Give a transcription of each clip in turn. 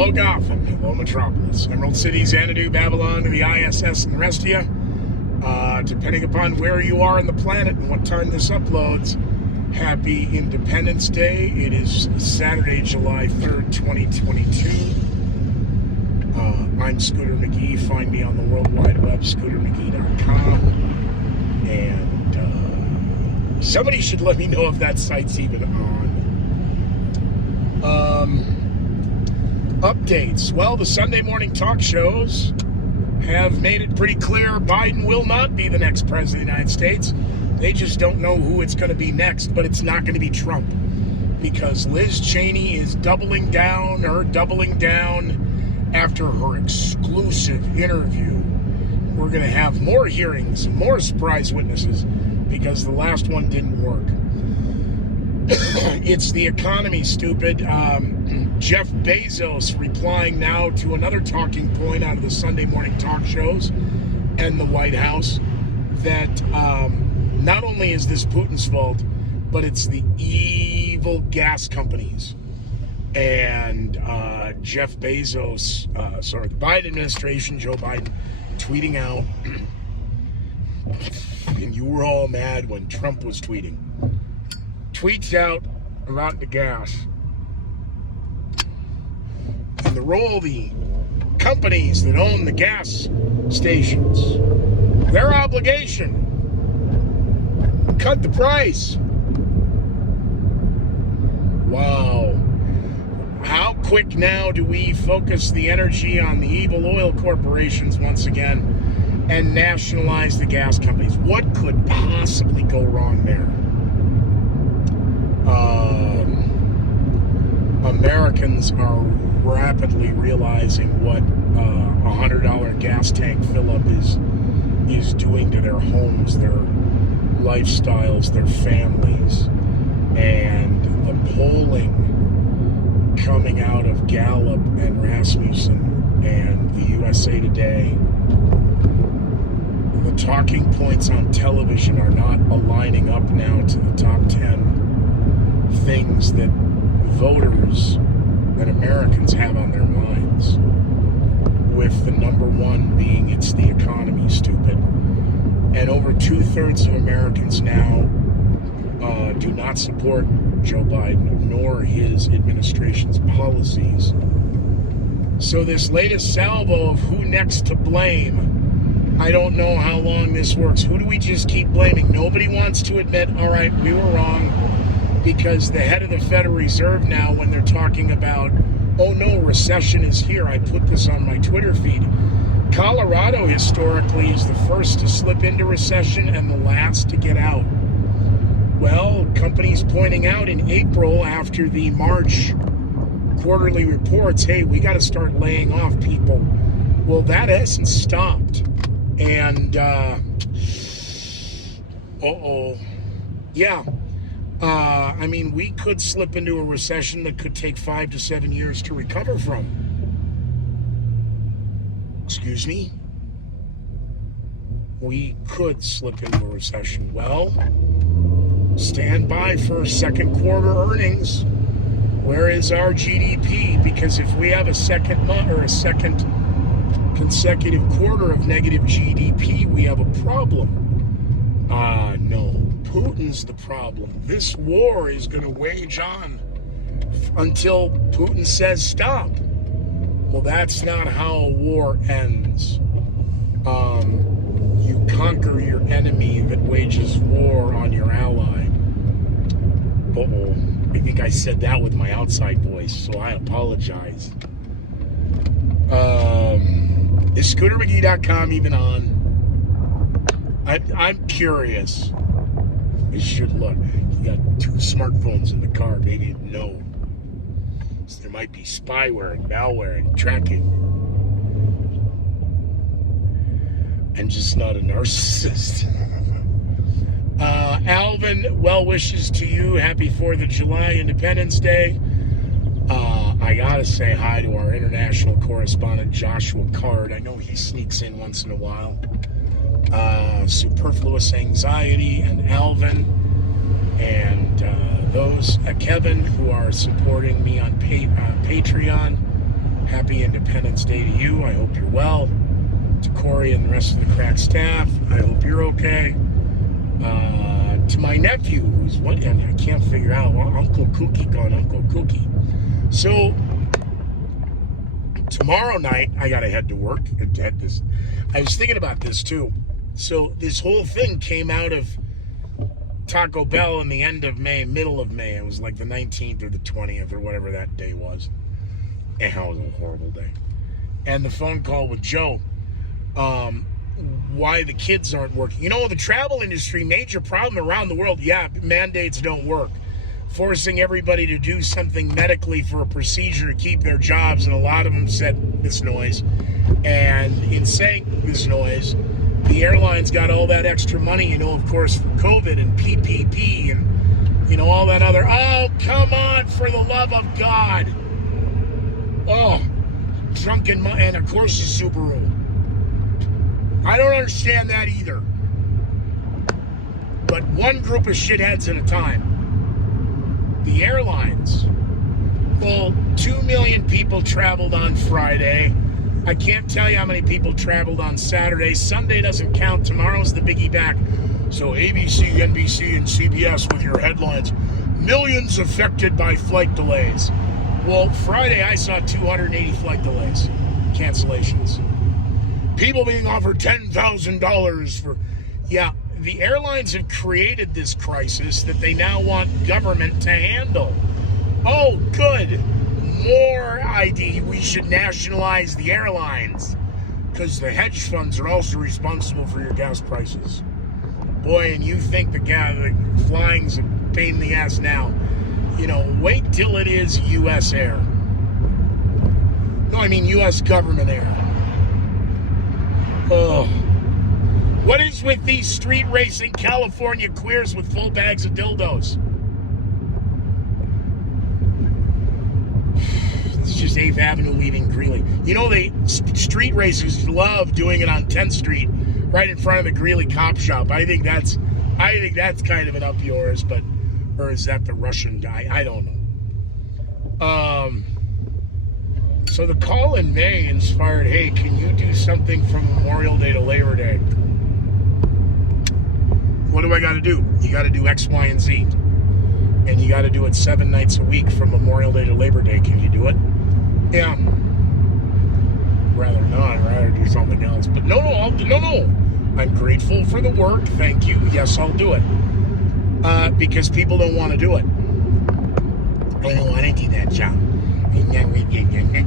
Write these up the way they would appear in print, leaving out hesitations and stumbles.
Hello Gotham, hello Metropolis, Emerald City, Xanadu, Babylon, the ISS, and the rest of you. Depending upon where you are on the planet and what time this uploads, happy Independence Day. It is Saturday, July 3rd, 2022. I'm Scooter McGee. Find me on the World Wide Web, scootermcgee.com. And somebody should let me know if that site's even on. Updates. Well, the Sunday morning talk shows have made it pretty clear Biden will not be the next president of the United States. They just don't know who it's going to be next, but it's not going to be Trump. Because Liz Cheney is doubling down after her exclusive interview. We're going to have more hearings, more surprise witnesses, because the last one didn't work. It's the economy, stupid. Jeff Bezos replying now to another talking point out of the Sunday morning talk shows and the White House that not only is this Putin's fault, but it's the evil gas companies. And Jeff Bezos, the Biden administration, Joe Biden, tweeting out, and you were all mad when Trump was tweeting. Tweets out about the gas and the role of the companies that own the gas stations. Their obligation, cut the price. Wow. How quick now do we focus the energy on the evil oil corporations once again and nationalize the gas companies? What could possibly go wrong there? Americans are rapidly realizing what a $100 gas tank fill-up is doing to their homes, their lifestyles, their families. And the polling coming out of Gallup and Rasmussen and the USA Today, the talking points on television are not aligning up now to the top 10 things that voters and Americans have on their minds, with the number one being it's the economy, stupid. And over 2/3 of Americans now do not support Joe Biden nor his administration's policies. So this latest salvo of who next to blame, I don't know how long this works. Who do we just keep blaming? Nobody wants to admit, all right, we were wrong. Because the head of the Federal Reserve now, when they're talking about, oh no, recession is here. I put this on my Twitter feed. Colorado historically is the first to slip into recession and the last to get out. Well, companies pointing out in April after the March quarterly reports, hey, we got to start laying off people. Well, that hasn't stopped. And, yeah. We could slip into a recession that could take 5 to 7 years to recover from. Excuse me? We could slip into a recession. Well, stand by for second quarter earnings. Where is our GDP? Because if we have a second consecutive quarter of negative GDP, we have a problem. No. Putin's the problem. This war is going to wage on until Putin says stop. Well, that's not how a war ends. You conquer your enemy that wages war on your ally. Uh-oh. I think I said that with my outside voice, so I apologize. Is scootermcgee.com even on? I'm curious. You should look. You got 2 smartphones in the car. Maybe you know. So there might be spyware and malware and tracking. And just not a narcissist. Alvin, well wishes to you. Happy 4th of July, Independence Day. I gotta say hi to our international correspondent, Joshua Card. I know he sneaks in once in a while. Superfluous Anxiety and Alvin and those Kevin who are supporting me on Patreon. Happy Independence Day to you. I hope you're well. To Corey and the rest of the crack staff, I hope you're okay. To my nephew, who's what, and I can't figure out, well, Uncle Cookie gone Uncle Cookie. So tomorrow night, I gotta head to work. I was thinking about this too. So this whole thing came out of Taco Bell in the end of May, middle of May. It was like the 19th or the 20th or whatever that day was. And it was a horrible day. And the phone call with Joe, why the kids aren't working. You know, the travel industry, major problem around the world. Yeah, mandates don't work. Forcing everybody to do something medically for a procedure to keep their jobs, and a lot of them said this noise. And in saying this noise, the airlines got all that extra money, you know, of course, for COVID and PPP and, you know, all that other. Oh, come on, for the love of God. Oh, drunken, and of course the Subaru. I don't understand that either. But one group of shitheads at a time. The airlines. Well, 2 million people traveled on Friday. I can't tell you how many people traveled on Saturday. Sunday doesn't count. Tomorrow's the biggie back. So ABC, NBC, and CBS with your headlines. Millions affected by flight delays. Well, Friday I saw 280 flight delays. Cancellations. People being offered $10,000 for... Yeah, the airlines have created this crisis that they now want government to handle. Oh, good. More ID. We should nationalize the airlines. Because the hedge funds are also responsible for your gas prices. Boy, and you think the flying's a pain in the ass now. You know, wait till it is U.S. Air. No, I mean U.S. government air. Oh. What is with these street racing California queers with full bags of dildos? This is just 8th Avenue leaving Greeley. You know, street racers love doing it on 10th Street, right in front of the Greeley cop shop. I think that's kind of an up yours, but, or is that the Russian guy? I don't know. So the call in May inspired, hey, can you do something from Memorial Day to Labor Day? What do I got to do? You got to do X, Y, and Z. And you got to do it 7 nights a week from Memorial Day to Labor Day. Can you do it? Yeah. Rather not. I'd rather do something else. But no. I'm grateful for the work. Thank you. Yes, I'll do it. Because people don't want to do it. I don't want to do that job. I'm not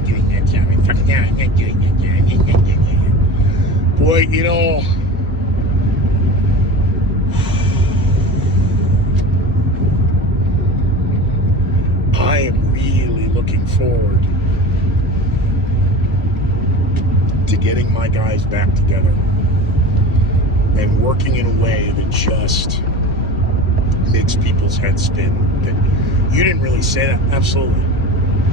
doing that job. I'm not doing that job. Boy, you know... I am really looking forward to getting my guys back together and working in a way that just makes people's heads spin. That you didn't really say that. Absolutely.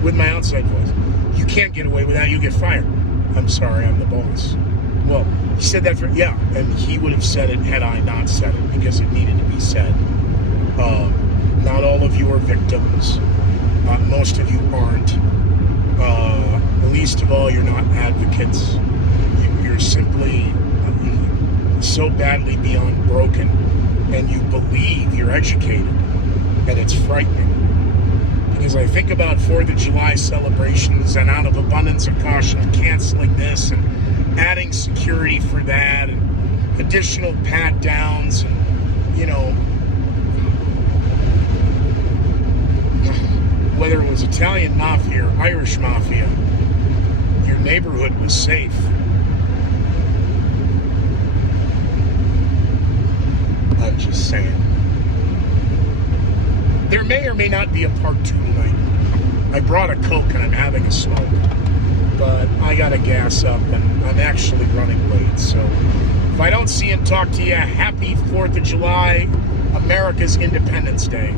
With my outside voice. You can't get away with that. You get fired. I'm sorry, I'm the boss. Well, he said that yeah, and he would have said it had I not said it because it needed to be said. Not all of you are victims. Most of you aren't. Least of all, you're not advocates. You're simply so badly beyond broken, and you believe you're educated, and it's frightening. Because I think about 4th of July celebrations, and out of abundance of caution, canceling this and adding security for that, and additional pat-downs, and, you know, whether it was Italian mafia or Irish mafia, your neighborhood was safe. I'm just saying. There may or may not be a part 2 tonight. I brought a Coke and I'm having a smoke. But I gotta gas up and I'm actually running late. So if I don't see and talk to you, happy 4th of July, America's Independence Day.